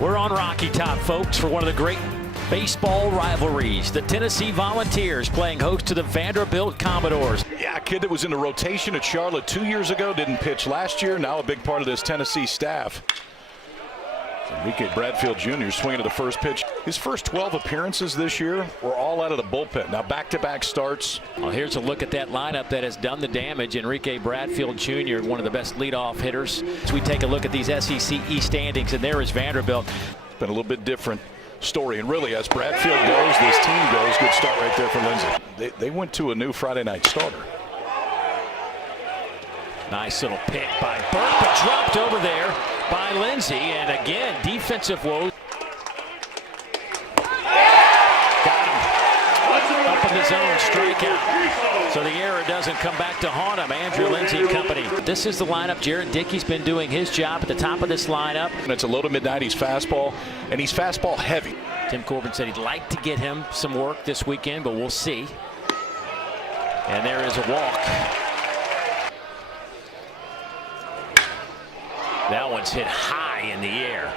We're on Rocky Top, folks, for one of the great baseball rivalries. The Tennessee Volunteers playing host to the Vanderbilt Commodores. Yeah, a kid that was in the rotation at Charlotte 2 years ago, didn't pitch last year, now a big part of this Tennessee staff. Enrique Bradfield Jr. swinging to the first pitch. His first 12 appearances this year were all out of the bullpen. Now back-to-back starts. Well, here's a look at that lineup that has done the damage. Enrique Bradfield Jr., one of the best leadoff hitters. As we take a look at these SEC East standings, and there is Vanderbilt. Been a little bit different story, and really as Bradfield goes, this team goes. Good start right there for Lindsey. They went to a new Friday night starter. Nice little pick by Burke, but dropped over there by Lindsey. And again, defensive woes. Got him up in the zone, strikeout. So the error doesn't come back to haunt him. Andrew Lindsey and company. This is the lineup. Jared Dickey's been doing his job at the top of this lineup. And it's a low to mid-90s fastball, and he's fastball heavy. Tim Corbin said he'd like to get him some work this weekend, but we'll see. And there is a walk. That one's hit high in the air.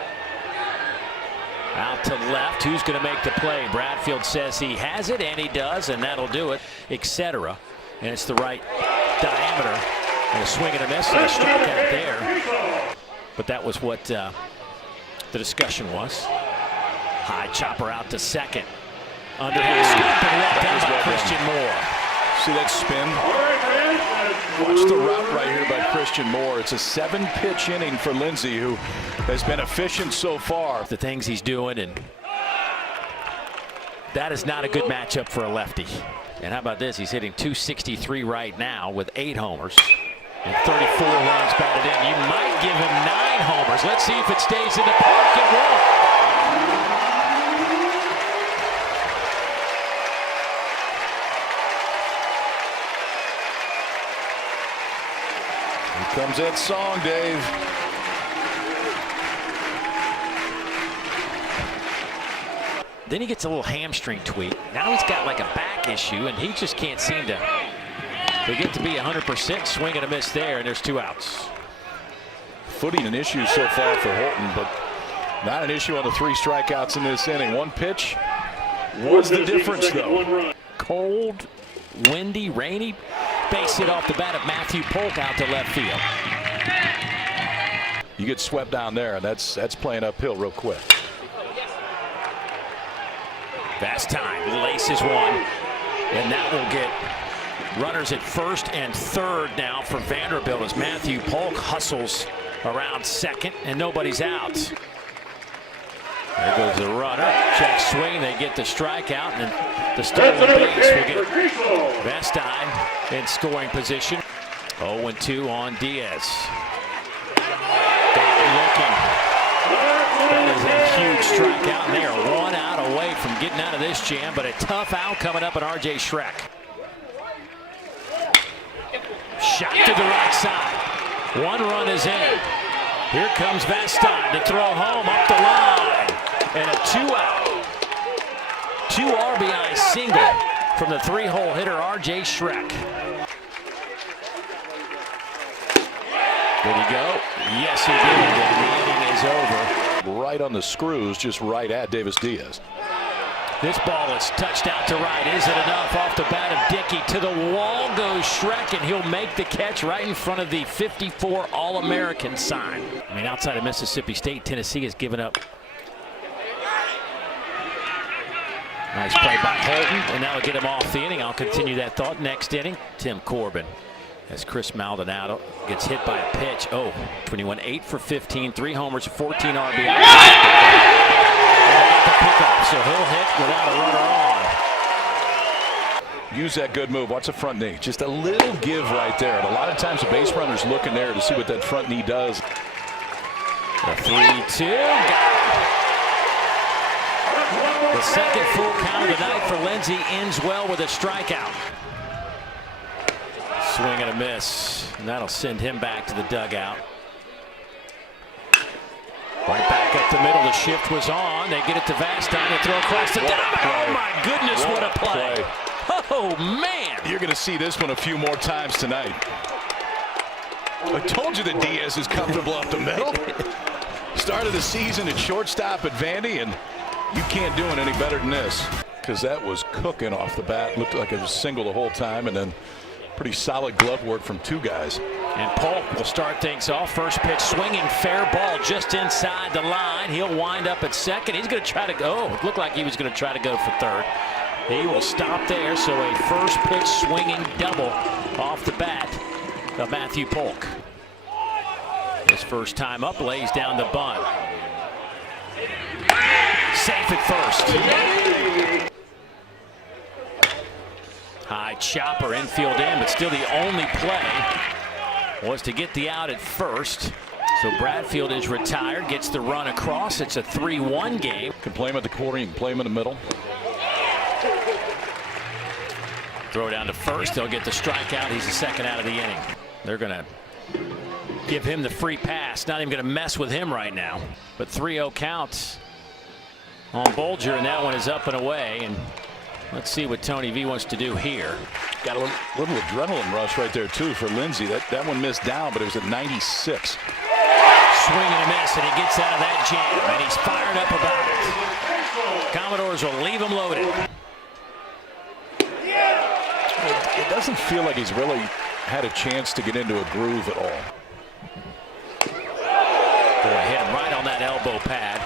Out to left. Who's going to make the play? Bradfield says he has it, and he does, and that'll do it, etc. And it's the right diameter. And a swing and a miss, and a strikeout there. But that was what the discussion was. High chopper out to second. Underhand scoop and let down by Christian Moore. See that spin? Watch the route right here by Christian Moore. It's a 7-pitch inning for Lindsey, who has been efficient so far. The things he's doing, and that is not a good matchup for a lefty. And how about this? He's hitting .263 right now with 8 homers and 34 runs batted in. You might give him 9 homers. Let's see if it stays in the park. It won't. Here comes that song, Dave. Then he gets a little hamstring tweak. Now he's got like a back issue, and he just can't seem to get to be 100%. Swing and a miss there, and there's 2 outs. Footing an issue so far for Holton, but not an issue on the 3 strikeouts in this inning. 1 pitch was the difference, though. Cold, windy, rainy. Base hit off the bat of Matthew Polk out to left field. You get swept down there, and that's playing uphill real quick. Fast time, laces one, and that will get runners at first and third now for Vanderbilt as Matthew Polk hustles around second, and nobody's out. There goes the runner. Check swing. They get the strikeout, and the stolen base will get Vestine in scoring position. 0-2 on Diaz. Bad looking. That is a huge strikeout, and they are 1 out away from getting out of this jam, but a tough out coming up at R.J. Schreck. Shot to the right side. 1 run is in. Here comes Vestine to throw home up the line. And a 2-out. 2 RBI single from the 3-hole hitter R.J. Schreck. Did he go? Yes, he did. And the inning is over. Right on the screws, just right at Davis Diaz. This ball is touched out to right. Is it enough? Off the bat of Dickey. To the wall goes Schreck, and he'll make the catch right in front of the 54 All-American sign. I mean, outside of Mississippi State, Tennessee has given up. Nice play by Holton, and that'll get him off the inning. I'll continue that thought next inning. Tim Corbin, as Chris Maldonado gets hit by a pitch. Oh, 8 for 15, 3 homers, 14 RBI. And they got the pickoff, so he'll hit without a runner on. Use that good move. Watch the front knee. Just a little give right there. And a lot of times the base runner's looking there to see what that front knee does. A 3-2. Got it. The second full count of the night for Lindsey ends well with a strikeout. Swing and a miss, and that'll send him back to the dugout. Right back up the middle, the shift was on. They get it to Vestine to throw across the diamond. Oh my goodness, what a play. Oh man. You're going to see this one a few more times tonight. I told you that Diaz is comfortable up the middle. Started the season at shortstop at Vandy, and you can't do it any better than this, because that was cooking off the bat. Looked like it was single the whole time, and then pretty solid glove work from two guys. And Polk will start things off. First pitch swinging, fair ball just inside the line. He'll wind up at second. He's going to try to go. It looked like he was going to try to go for third. He will stop there. So a first pitch swinging double off the bat of Matthew Polk. His first time up, lays down the bunt. Safe at first. High chopper, infield in, but still the only play was to get the out at first. So Bradfield is retired, gets the run across. It's a 3-1 game. You can play him at the corner, you can play him in the middle. Throw down to first. They'll get the strikeout. He's the second out of the inning. They're going to give him the free pass. Not even going to mess with him right now. But 3-0 counts on Bolger, and that one is up and away. And let's see what Tony V wants to do here. Got a little adrenaline rush right there, too, for Lindsey. That one missed down, but it was at 96. Swing and a miss, and he gets out of that jam, and he's fired up about it. Commodores will leave him loaded. It doesn't feel like he's really had a chance to get into a groove at all. Boy, hit him right on that elbow pad.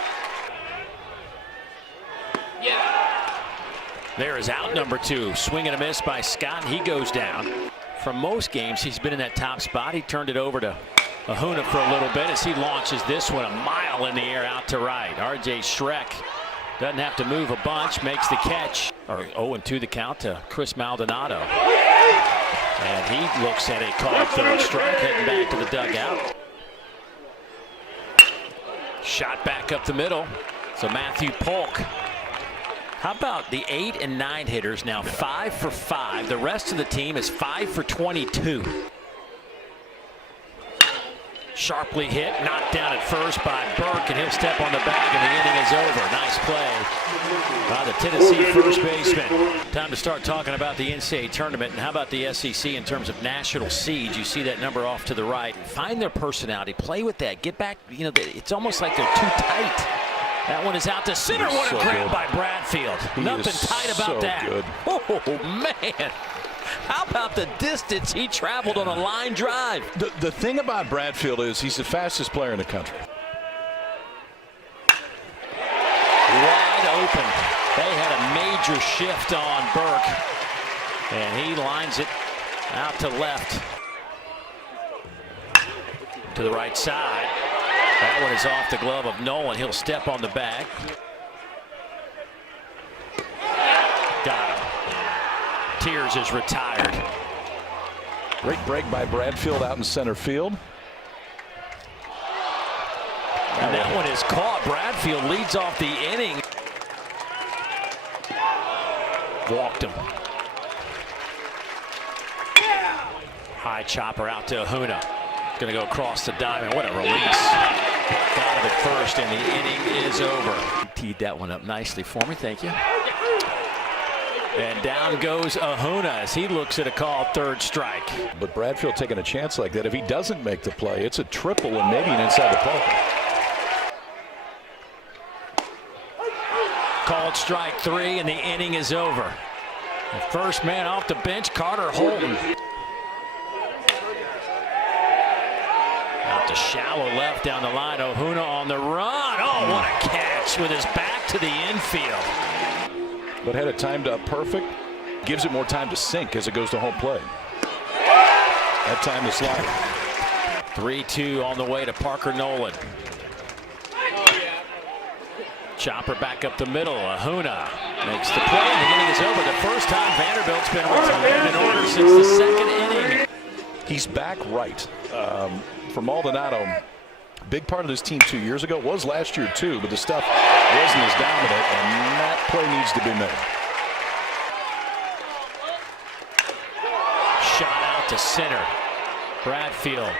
There is out number 2. Swing and a miss by Scott. He goes down. From most games, he's been in that top spot. He turned it over to Ahuna for a little bit as he launches this one a mile in the air out to right. R.J. Schreck doesn't have to move a bunch, makes the catch. Or 0-2 the count to Chris Maldonado. And he looks at a called third strike, heading back to the dugout. Shot back up the middle. So Matthew Polk. How about the 8 and 9 hitters now 5 for 5. The rest of the team is 5 for 22. Sharply hit, knocked down at first by Burke, and he'll step on the bag, and the inning is over. Nice play by the Tennessee first baseman. Time to start talking about the NCAA tournament, and how about the SEC in terms of national seeds? You see that number off to the right. Find their personality, play with that, get back. You know, it's almost like they're too tight. That one is out to center. What a grab by Bradfield. Nothing tight about that. Good. Oh, man. How about the distance he traveled on a line drive? The thing about Bradfield is he's the fastest player in the country. Wide open. They had a major shift on Burke, and he lines it out to left. To the right side. That one is off the glove of Nolan. He'll step on the bag. Got him. Tears is retired. Great break by Bradfield out in center field. And that one is caught. Bradfield leads off the inning. Walked him. High chopper out to Ahuna. Going to go across the diamond. What a release. Got it at first, and the inning is over. He teed that one up nicely for me. Thank you. And down goes Ahuna as he looks at a called third strike. But Bradfield taking a chance like that, if he doesn't make the play, it's a triple and maybe an inside the park. Called strike 3, and the inning is over. The first man off the bench, Carter Holton. Out to shallow left down the line. Ahuna on the run. Oh, what a catch with his back to the infield. But had it timed up perfect. Gives it more time to sink as it goes to home plate. That time the slider. 3-2 on the way to Parker Nolan. Chopper back up the middle. Ahuna makes the play, and the inning is over. The first time Vanderbilt's been retired in order since the second inning. He's back right. For Maldonado, big part of this team 2 years ago, was last year too, but the stuff wasn't as dominant, and that play needs to be made. Shot out to center. Bradfield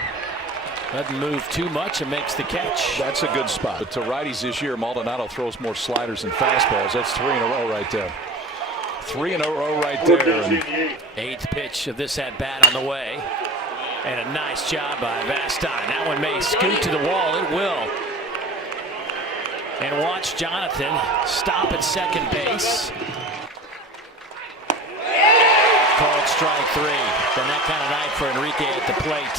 doesn't move too much and makes the catch. That's a good spot. But to righties this year, Maldonado throws more sliders and fastballs. That's 3 in a row right there. 3 in a row right there. And 8th pitch of this at bat on the way. And a nice job by Vastine. That one may scoot to the wall. It will. And watch Jonathan stop at second base. Called strike 3. Been that kind of night for Enrique at the plate.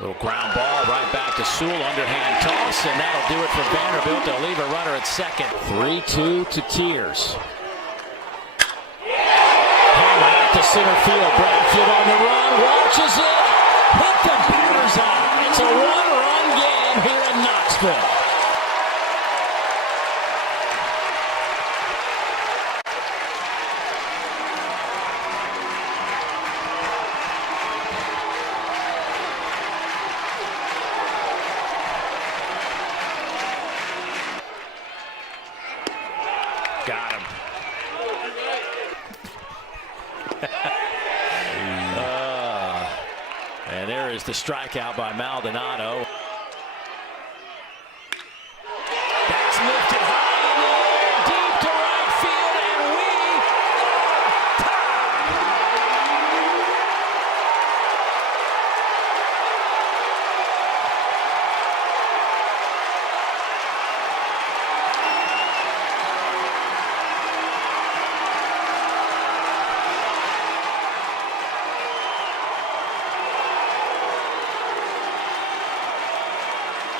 Little ground ball right back to Sewell, underhand toss, and that'll do it for Vanderbilt. They'll leave a runner at second. 3-2 to Tiers. Hammer out to center field. Bradfield on the run, watches it, hit the batter's eye. It's a one-run game here in Knoxville. Got him. And there is the strikeout by Maldonado. That's lifted high in the air, deep to right field, and we are tied.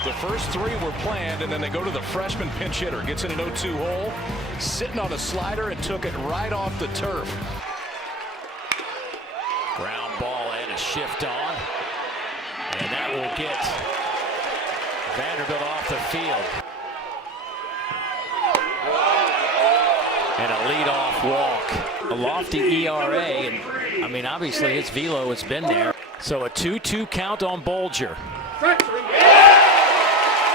The first 3 were planned, and then they go to the freshman pinch hitter. Gets in an 0-2 hole, sitting on a slider, and took it right off the turf. Ground ball and a shift on. And that will get Vanderbilt off the field. And a leadoff walk. A lofty ERA, and I mean, obviously his velo has been there. So a 2-2 count on Bolger.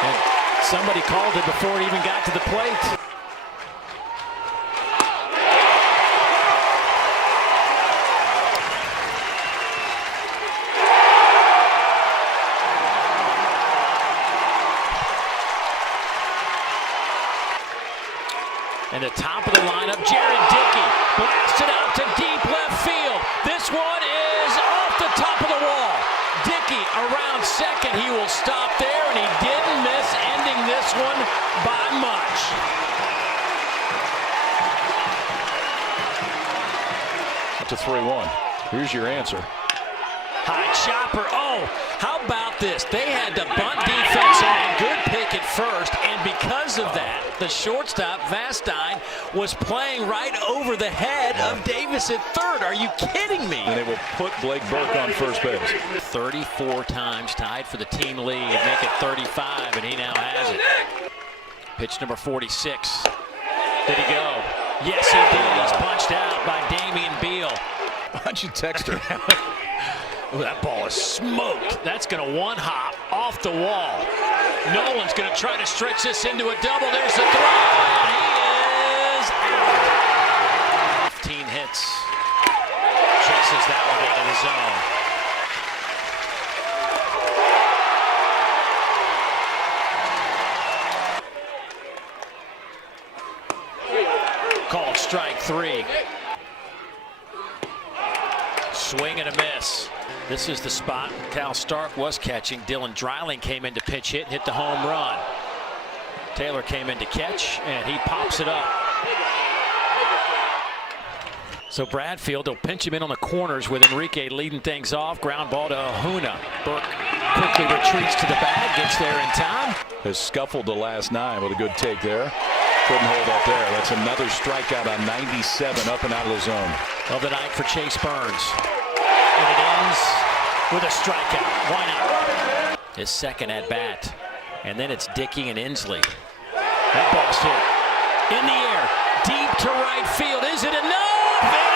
And somebody called it before it even got to the plate. And the top of the lineup, Jared Dickey blasted out to deep left field. This one is off the top of the wall. Dickey around second. He will stop there, and he didn't miss, ending this one by much. That's a 3-1. Here's your answer. High chopper. Oh, how about this? They had the bunt defense on. Good pick at first, and because of that, the shortstop, Vastine, was playing right over the head of Davis at third. Are you kidding me? And they will put Blake Burke on first base. 34 times tied for the team lead. Make it 35, and he now has it. Pitch number 46. Did he go? Yes, he did. He's punched out by Damian Beal. Why don't you text her? Ooh, that ball is smoked. That's going to one hop off the wall. Nolan's going to try to stretch this into a double. There's the throw, and he is out. 15 hits. Chases that one out of the zone. Called strike 3. Swing and a miss. This is the spot Cal Stark was catching. Dylan Dreiling came in to pitch hit, hit the home run. Taylor came in to catch, and he pops it up. So Bradfield, they'll pinch him in on the corners with Enrique leading things off. Ground ball to Ahuna. Burke quickly retreats to the bag, gets there in time. Has scuffled the last 9 with a good take there. Couldn't hold up there. That's another strikeout on 97 up and out of the zone. Of the night for Chase Burns. And it ends with a strikeout. Why not? His second at bat. And then it's Dickey and Inslee. That ball's hit in the air, deep to right field. Is it enough?